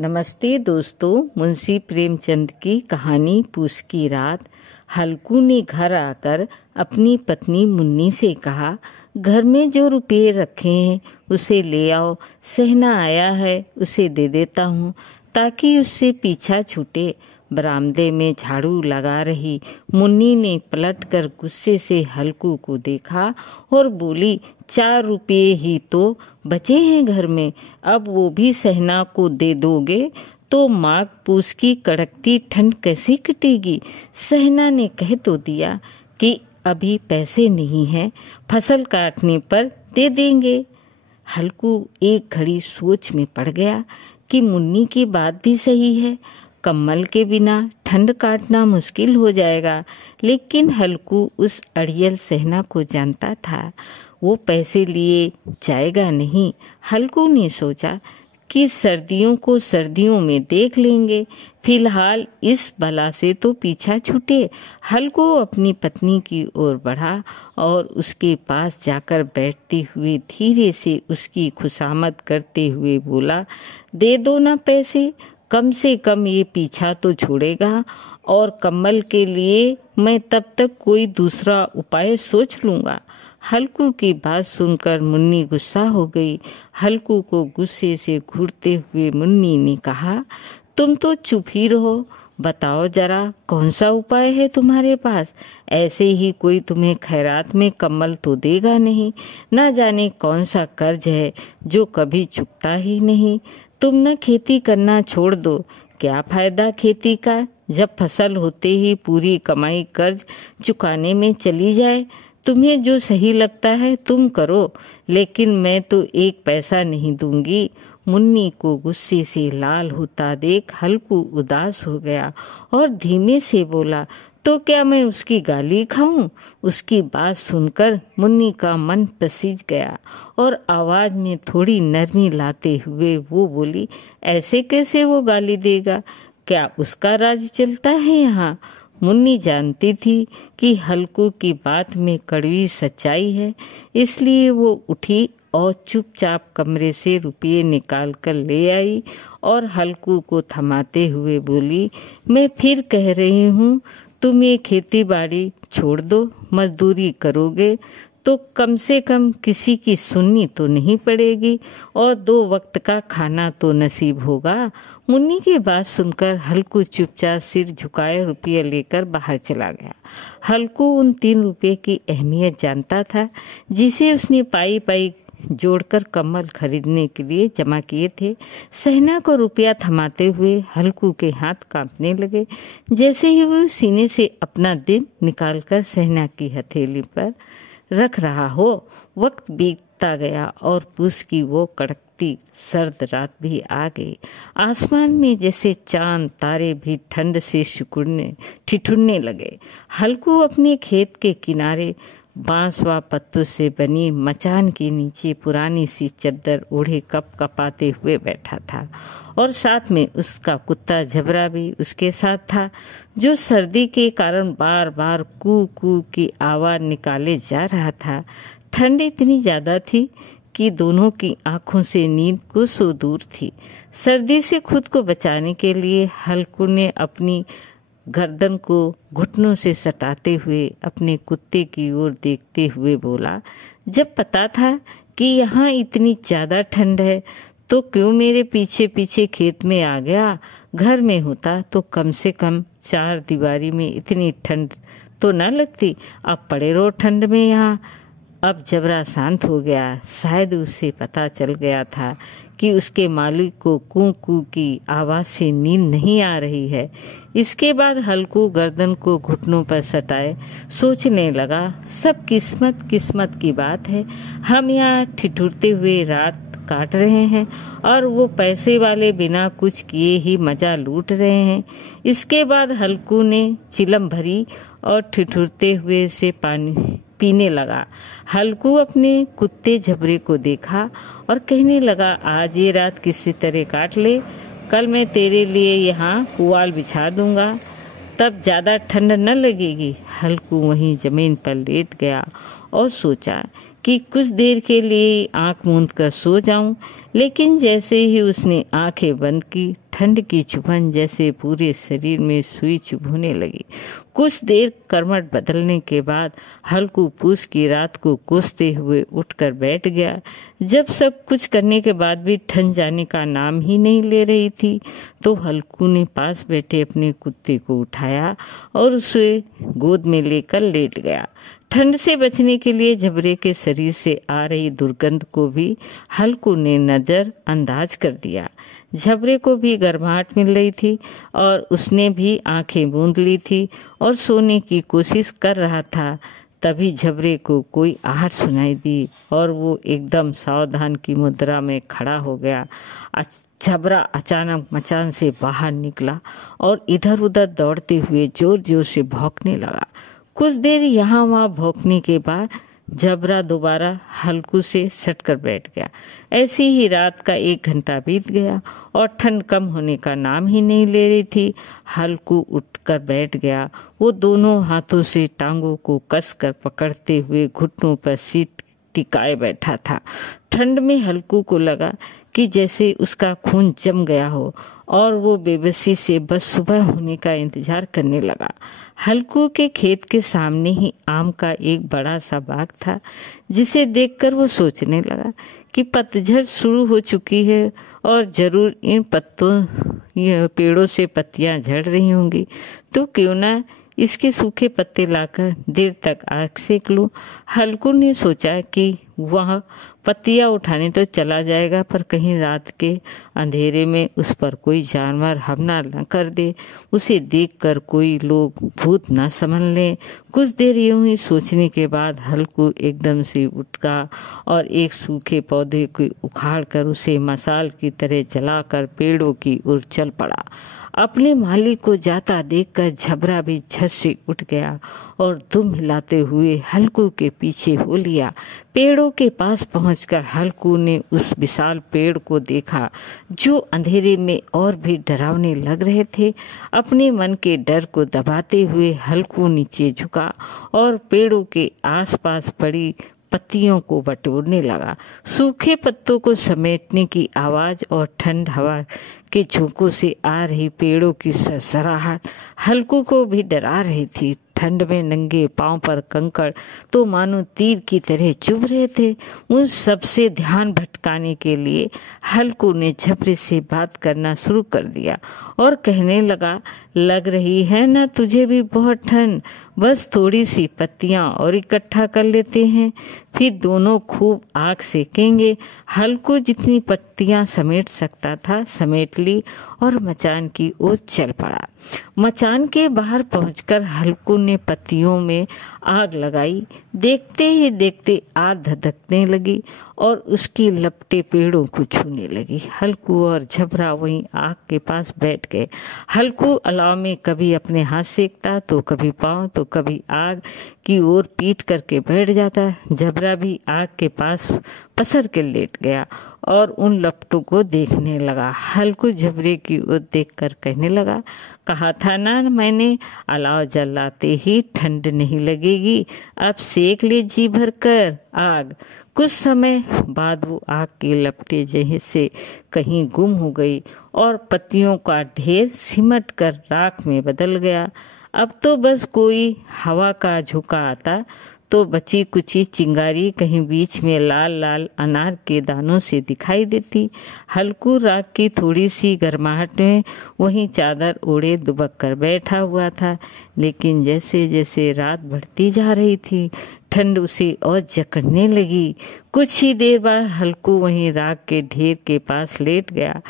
नमस्ते दोस्तों, मुंशी प्रेमचंद की कहानी पूस की रात। हल्कू ने घर आकर अपनी पत्नी मुन्नी से कहा, घर में जो रुपये रखे हैं उसे ले आओ। सहना आया है, उसे दे देता हूँ ताकि उससे पीछा छूटे। बरामदे में झाड़ू लगा रही मुन्नी ने पलटकर गुस्से से हल्कू को देखा और बोली, 4 रुपये ही तो बचे हैं घर में, अब वो भी सहना को दे दोगे तो माघ पूस की कड़कती ठंड कैसे कटेगी। सहना ने कह तो दिया कि अभी पैसे नहीं हैं, फसल काटने पर दे देंगे। हल्कू एक घड़ी सोच में पड़ गया कि मुन्नी की बात भी सही है, कम्बल के बिना ठंड काटना मुश्किल हो जाएगा। लेकिन हल्कू उस अड़ियल सहना को जानता था, वो पैसे लिए जाएगा नहीं। हल्कू ने सोचा कि सर्दियों को सर्दियों में देख लेंगे, फिलहाल इस बला से तो पीछा छूटे। हल्कू अपनी पत्नी की ओर बढ़ा और उसके पास जाकर बैठते हुए धीरे से उसकी खुशामद करते हुए बोला, दे दो ना पैसे, कम से कम ये पीछा तो छोड़ेगा, और कम्बल के लिए मैं तब तक कोई दूसरा उपाय सोच लूँगा। हल्कू की बात सुनकर मुन्नी गुस्सा हो गई। हल्कू को गुस्से से घूरते हुए मुन्नी ने कहा, तुम तो चुप ही रहो, बताओ जरा कौन सा उपाय है तुम्हारे पास। ऐसे ही कोई तुम्हें खैरात में कम्बल तो देगा नहीं, ना जाने कौन सा कर्ज है जो कभी चुकता ही नहीं। तुम न खेती करना छोड़ दो, क्या फायदा खेती का जब फसल होते ही पूरी कमाई कर्ज चुकाने में चली जाए। तुम्हें जो सही लगता है तुम करो, लेकिन मैं तो 1 पैसा नहीं दूंगी। मुन्नी को गुस्से से लाल होता देख हल्कू उदास हो गया और धीमे से बोला, तो क्या मैं उसकी गाली खाऊं। उसकी बात सुनकर मुन्नी का मन पसीज गया और आवाज में थोड़ी नरमी लाते हुए वो बोली, ऐसे कैसे वो गाली देगा, क्या उसका राज चलता है यहाँ। मुन्नी जानती थी कि हल्कू की बात में कड़वी सच्चाई है, इसलिए वो उठी और चुपचाप कमरे से रुपये निकाल कर ले आई और हल्कू को थमाते हुए बोली, मैं फिर कह रही हूँ, तुम ये खेती बाड़ी छोड़ दो। मजदूरी करोगे तो कम से कम किसी की सुननी तो नहीं पड़ेगी और 2 वक्त का खाना तो नसीब होगा। मुन्नी की बात सुनकर हल्कू चुपचाप सिर झुकाए रुपये लेकर बाहर चला गया। हल्कू उन 3 रुपये की अहमियत जानता था, जिसे उसने पाई पाई जोड़कर कम्बल खरीदने के लिए जमा किए थे। सहना को रुपया थमाते हुए हल्कू के हाथ कांपने लगे। जैसे ही वो सीने से अपना दिल निकालकर सहना की हथेली पर रख रहा हो, वक्त बीतता गया और पूस की वो कड़कती सर्द रात भी आ गई। आसमान में जैसे चांद तारे भी ठंड से ठिठुरने लगे। हल्कू अपने खेत के किनारे बांस व पत्तों से बनी मचान के नीचे पुरानी सी चद्दर ओढ़े कप कपाते हुए बैठा था और साथ में उसका कुत्ता झबरा भी उसके साथ था, जो सर्दी के कारण बार बार कू कू की आवाज निकाले जा रहा था। ठंड इतनी ज्यादा थी कि दोनों की आंखों से नींद कोसों दूर थी। सर्दी से खुद को बचाने के लिए हल्कू ने अपनी गर्दन को घुटनों से सटाते हुए अपने कुत्ते की ओर देखते हुए बोला, जब पता था कि यहाँ इतनी ज्यादा ठंड है तो क्यों मेरे पीछे पीछे खेत में आ गया। घर में होता तो कम से कम 4 दीवारी में इतनी ठंड तो न लगती। अब पड़े रहो ठंड में यहाँ। अब जबरा शांत हो गया। शायद उसे पता चल गया था कि उसके मालिक को कू कू की आवाज से नींद नहीं आ रही है। इसके बाद हल्कू गर्दन को घुटनों पर सटाए सोचने लगा, सब किस्मत की बात है। हम यहाँ ठिठुरते हुए रात काट रहे हैं और वो पैसे वाले बिना कुछ किए ही मजा लूट रहे हैं। इसके बाद हल्कू ने चिलम भरी और ठिठुरते हुए से पानी पीने लगा। हल्कू अपने कुत्ते झबरे को देखा और कहने लगा, आज ये रात किसी तरह काट ले, कल मैं तेरे लिए यहाँ पुआल बिछा दूंगा, तब ज्यादा ठंड न लगेगी। हल्कू वहीं जमीन पर लेट गया और सोचा कि कुछ देर के लिए आंख मूंद कर सो जाऊं, लेकिन जैसे ही उसने आंखें बंद की, ठंड की चुभन जैसे पूरे शरीर में सुई चुभने लगी। कुछ देर करवट बदलने के बाद हल्कू पूस की रात को कोसते हुए उठकर बैठ गया। जब सब कुछ करने के बाद भी ठंड जाने का नाम ही नहीं ले रही थी, तो हल्कू ने पास बैठे अपने कुत्ते को उठाया और उसे गोद में लेकर लेट गया। ठंड से बचने के लिए झबरे के शरीर से आ रही दुर्गंध को भी हल्कू ने नजर अंदाज कर दिया। झबरे को भी गर्माहट मिल रही थी और उसने भी आंखें मूंद ली थी और सोने की कोशिश कर रहा था। तभी झबरे को कोई आहट सुनाई दी और वो एकदम सावधान की मुद्रा में खड़ा हो गया। झबरा अचानक मचान से बाहर निकला और इधर उधर दौड़ते हुए जोर जोर से भौंकने लगा। कुछ देर यहाँ वहाँ भौंकने के बाद झबरा दोबारा हल्कू से सटकर बैठ गया। ऐसी ही रात का 1 घंटा बीत गया और ठंड कम होने का नाम ही नहीं ले रही थी। हल्कू उठकर बैठ गया। वो दोनों हाथों से टांगों को कसकर पकड़ते हुए घुटनों पर सीट टिकाए बैठा था। ठंड में हल्कू को लगा कि जैसे उसका खून जम गया हो और वो बेबसी से बस सुबह होने का इंतजार करने लगा। हल्कू के खेत के सामने ही आम का एक बड़ा सा बाग था, जिसे देखकर वो सोचने लगा कि पतझड़ शुरू हो चुकी है और जरूर इन पेड़ों से पत्तियां झड़ रही होंगी, तो क्यों ना इसके सूखे पत्ते लाकर देर तक आग सेक लूं। हल्कू ने सोचा कि वह पत्तियां उठाने तो चला जाएगा, पर कहीं रात के अंधेरे में उस पर कोई जानवर हमला न कर दे, उसे देखकर कोई लोग भूत न समझ लें। कुछ देर यूं ही सोचने के बाद हल्कू एकदम से उठा और एक सूखे पौधे को उखाड़ कर उसे मसाल की तरह जलाकर पेड़ों की ओर चल पड़ा। अपने मालिक को जाता देखकर झबरा भी झट से उठ गया और दुम हिलाते हुए हल्कू के पीछे हो लिया। पेड़ों के पास पहुंचकर हल्कू ने उस विशाल पेड़ को देखा, जो अंधेरे में और भी डरावने लग रहे थे। अपने मन के डर को दबाते हुए हल्कू नीचे झुका और पेड़ों के आसपास पड़ी पत्तियों को बटोरने लगा। सूखे पत्तों को समेटने की आवाज और ठंड हवा के झोंकों से आ रही पेड़ों की सरसराहट हल्कू को भी डरा रही थी। ठंड में नंगे पांव पर कंकड़ तो मानो तीर की तरह चुभ रहे थे। उन सबसे ध्यान भटकाने के लिए हल्कू ने झबरे से बात करना शुरू कर दिया और कहने लगा, लग रही है ना तुझे भी बहुत ठंड, बस थोड़ी सी पत्तियां और इकट्ठा कर लेते हैं, फिर दोनों खूब आग सेकेंगे। हल्कू जितनी पत्तियां समेट सकता था समेट ली और मचान की ओर चल पड़ा। मचान के बाहर पहुंचकर हल्कू ने पत्तियों में आग लगाई। देखते ही देखते आग धधकने लगी और उसकी लपटें पेड़ों को छूने लगी। हल्कू और झबरा वहीं आग के पास बैठ गए। हल्कू अलाव में कभी अपने हाथ सेकता, तो कभी पांव, तो कभी आग की ओर पीठ करके बैठ जाता। झबरा भी आग के पास पसर के लेट गया और उन लपटों को देखने लगा। हल्कू झबरे की ओर देखकर कहने लगा, कहा था ना मैंने, अलाव जलाते ही ठंड नहीं लगेगी, अब सेक ले जी भर कर आग। कुछ समय बाद वो आग की लपटें जहीं से कहीं गुम हो गई और पत्तियों का ढेर सिमट कर राख में बदल गया। अब तो बस कोई हवा का झोंका आता तो बची कुची चिंगारी कहीं बीच में लाल लाल अनार के दानों से दिखाई देती। हल्कू राख की थोड़ी सी गर्माहट में वहीं चादर ओढ़े दुबक कर बैठा हुआ था, लेकिन जैसे जैसे रात बढ़ती जा रही थी ठंड उसे और जकड़ने लगी। कुछ ही देर बाद हल्कू वहीं राख के ढेर के पास लेट गया।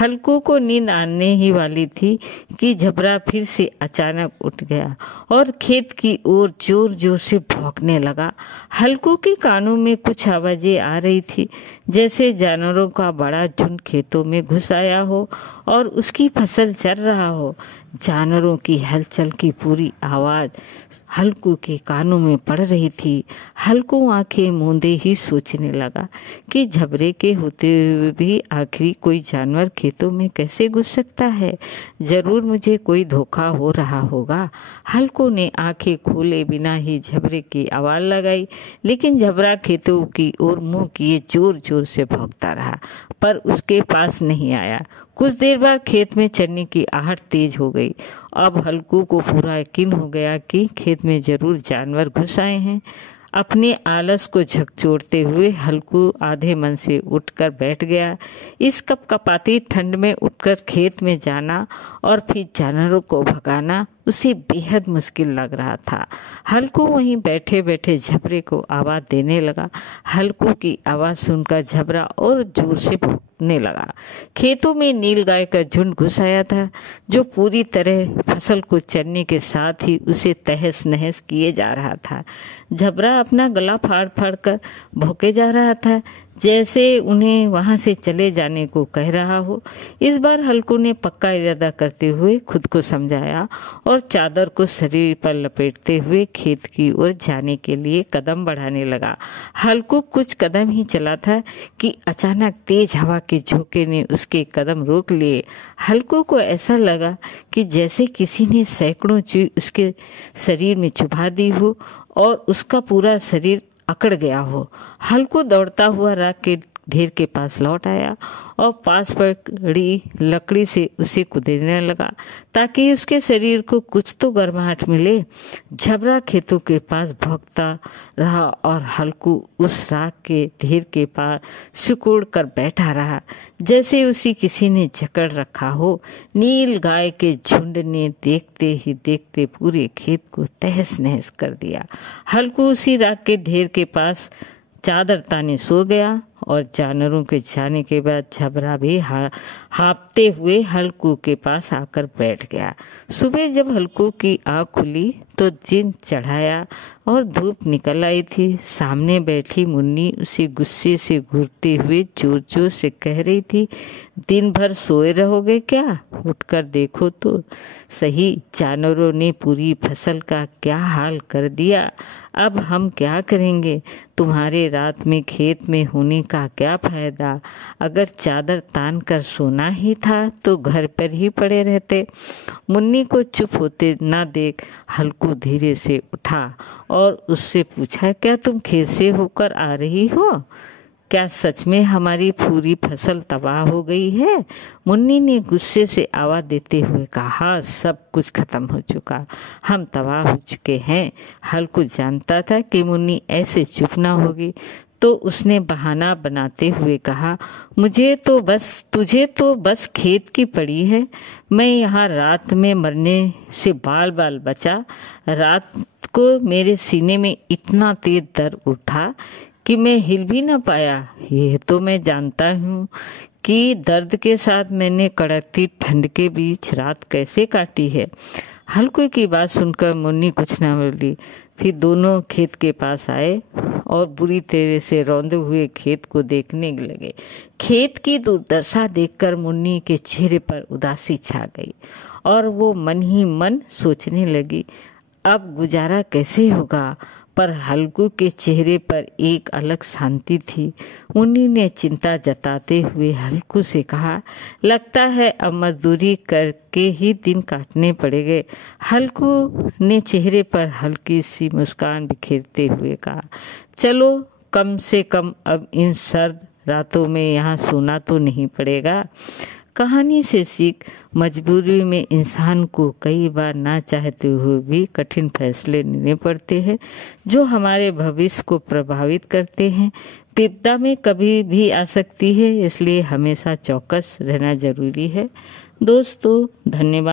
हल्कू को नींद आने ही वाली थी कि झबरा फिर से अचानक उठ गया और खेत की ओर जोर जोर से भौंकने लगा। हल्कू के कानों में कुछ आवाजें आ रही थी, जैसे जानवरों का बड़ा झुंड खेतों में घुस आया हो और उसकी फसल चर रहा हो। जानवरों की हलचल की पूरी आवाज हल्कू के कानों में पड़ रही थी। हल्कू आंखें मूंदे ही सोच सोचने लगा कि झबरे के होते हुए भी आखिर कोई जानवर खेतों में कैसे घुस सकता है। जरूर मुझे कोई धोखा हो रहा होगा। हल्कू ने आंखें खोले बिना ही झबरे की आवाज लगाई, लेकिन झबरा खेतों की ओर मुंह किए जोर जोर से भौंकता रहा, पर उसके पास नहीं आया। कुछ देर बाद खेत में चरने की आहट तेज हो गई। अब हल्कू को पूरा यकीन हो गया कि खेत में जरूर जानवर घुस आए हैं। अपने आलस को झकझोरते हुए हल्कू आधे मन से उठकर बैठ गया। इस कपकपाती ठंड में उठकर खेत में जाना और फिर जानवरों को भगाना उसे बेहद मुश्किल लग रहा था। हल्कू वहीं बैठे बैठे झबरे को आवाज देने लगा। हल्कू की आवाज सुनकर झबरा और जोर से भौंकने लगा। खेतों में नील गाय का झुंड घुस आया था, जो पूरी तरह फसल को चरने के साथ ही उसे तहस नहस किए जा रहा था। झबरा अपना गला फाड़ फाड़ कर भौंके जा रहा था, जैसे उन्हें वहां से चले जाने को कह रहा हो। इस बार हल्कू ने पक्का इरादा करते हुए खुद को समझाया और चादर को शरीर पर लपेटते हुए खेत की ओर जाने के लिए कदम बढ़ाने लगा। हल्कू कुछ कदम ही चला था कि अचानक तेज हवा के झोंके ने उसके कदम रोक लिए। हल्कू को ऐसा लगा कि जैसे किसी ने सैकड़ों चुई उसके शरीर में चुभा दी हो और उसका पूरा शरीर अकड़ गया हो। हल्कू दौड़ता हुआ राख के ढेर के पास लौट आया और पास पड़ी लकड़ी से उसे कुदेरने लगा ताकि उसके शरीर को कुछ तो गर्माहट मिले। झबरा खेतों के पास भौंकता रहा और हल्कू उस राख के ढेर के पास सिकुड़ कर बैठा रहा, जैसे उसी किसी ने जकड़ रखा हो। नील गाय के झुंड ने देखते ही देखते पूरे खेत को तहस नहस कर दिया। हल्कू उसी राख के ढेर के पास चादर ताने सो गया और जानवरों के जाने के बाद झबरा भी हाँफते हुए हल्कू के पास आकर बैठ गया। सुबह जब हल्कू की आँख खुली तो दिन चढ़ाया और धूप निकल आई थी। सामने बैठी मुन्नी उसे गुस्से से घूरते हुए जोर जोर से कह रही थी, दिन भर सोए रहोगे क्या? उठकर देखो तो सही, जानवरों ने पूरी फसल का क्या हाल कर दिया। अब हम क्या करेंगे? तुम्हारे रात में खेत में होने का क्या फायदा? अगर चादर तान कर सोना ही था तो घर पर ही पड़े रहते। मुन्नी को चुप होते ना देख हल्कू धीरे से उठा और उससे पूछा, क्या तुम खेत से होकर आ रही हो? क्या सच में हमारी पूरी फसल तबाह हो गई है? मुन्नी ने गुस्से से आवाज देते हुए कहा, सब कुछ खत्म हो चुका, हम तबाह हो चुके हैं। हल्कू जानता था कि मुन्नी ऐसे चुप ना होगी, तो उसने बहाना बनाते हुए कहा, तुझे तो बस खेत की पड़ी है। मैं यहाँ रात में मरने से बाल बाल बचा। रात को मेरे सीने में इतना तेज दर्द उठा कि मैं हिल भी न पाया। यह तो मैं जानता हूँ कि दर्द के साथ मैंने कड़कती ठंड के बीच रात कैसे काटी है। हल्कू की बात सुनकर मुन्नी कुछ न बोली। फिर दोनों खेत के पास आए और बुरी तरह से रौंदे हुए खेत को देखने लगे। खेत की दुर्दशा देखकर मुन्नी के चेहरे पर उदासी छा गई और वो मन ही मन सोचने लगी, अब गुजारा कैसे होगा। पर हल्कू के चेहरे पर एक अलग शांति थी। मुन्नी ने चिंता जताते हुए हल्कू से कहा, लगता है अब मजदूरी करके ही दिन काटने पड़ेंगे। हल्कू ने चेहरे पर हल्की सी मुस्कान बिखेरते हुए कहा, चलो कम से कम अब इन सर्द रातों में यहाँ सोना तो नहीं पड़ेगा। कहानी से सीख, मजबूरी में इंसान को कई बार ना चाहते हुए भी कठिन फैसले लेने पड़ते हैं जो हमारे भविष्य को प्रभावित करते हैं। विपदा में कभी भी आ सकती है, इसलिए हमेशा चौकस रहना जरूरी है। दोस्तों, धन्यवाद।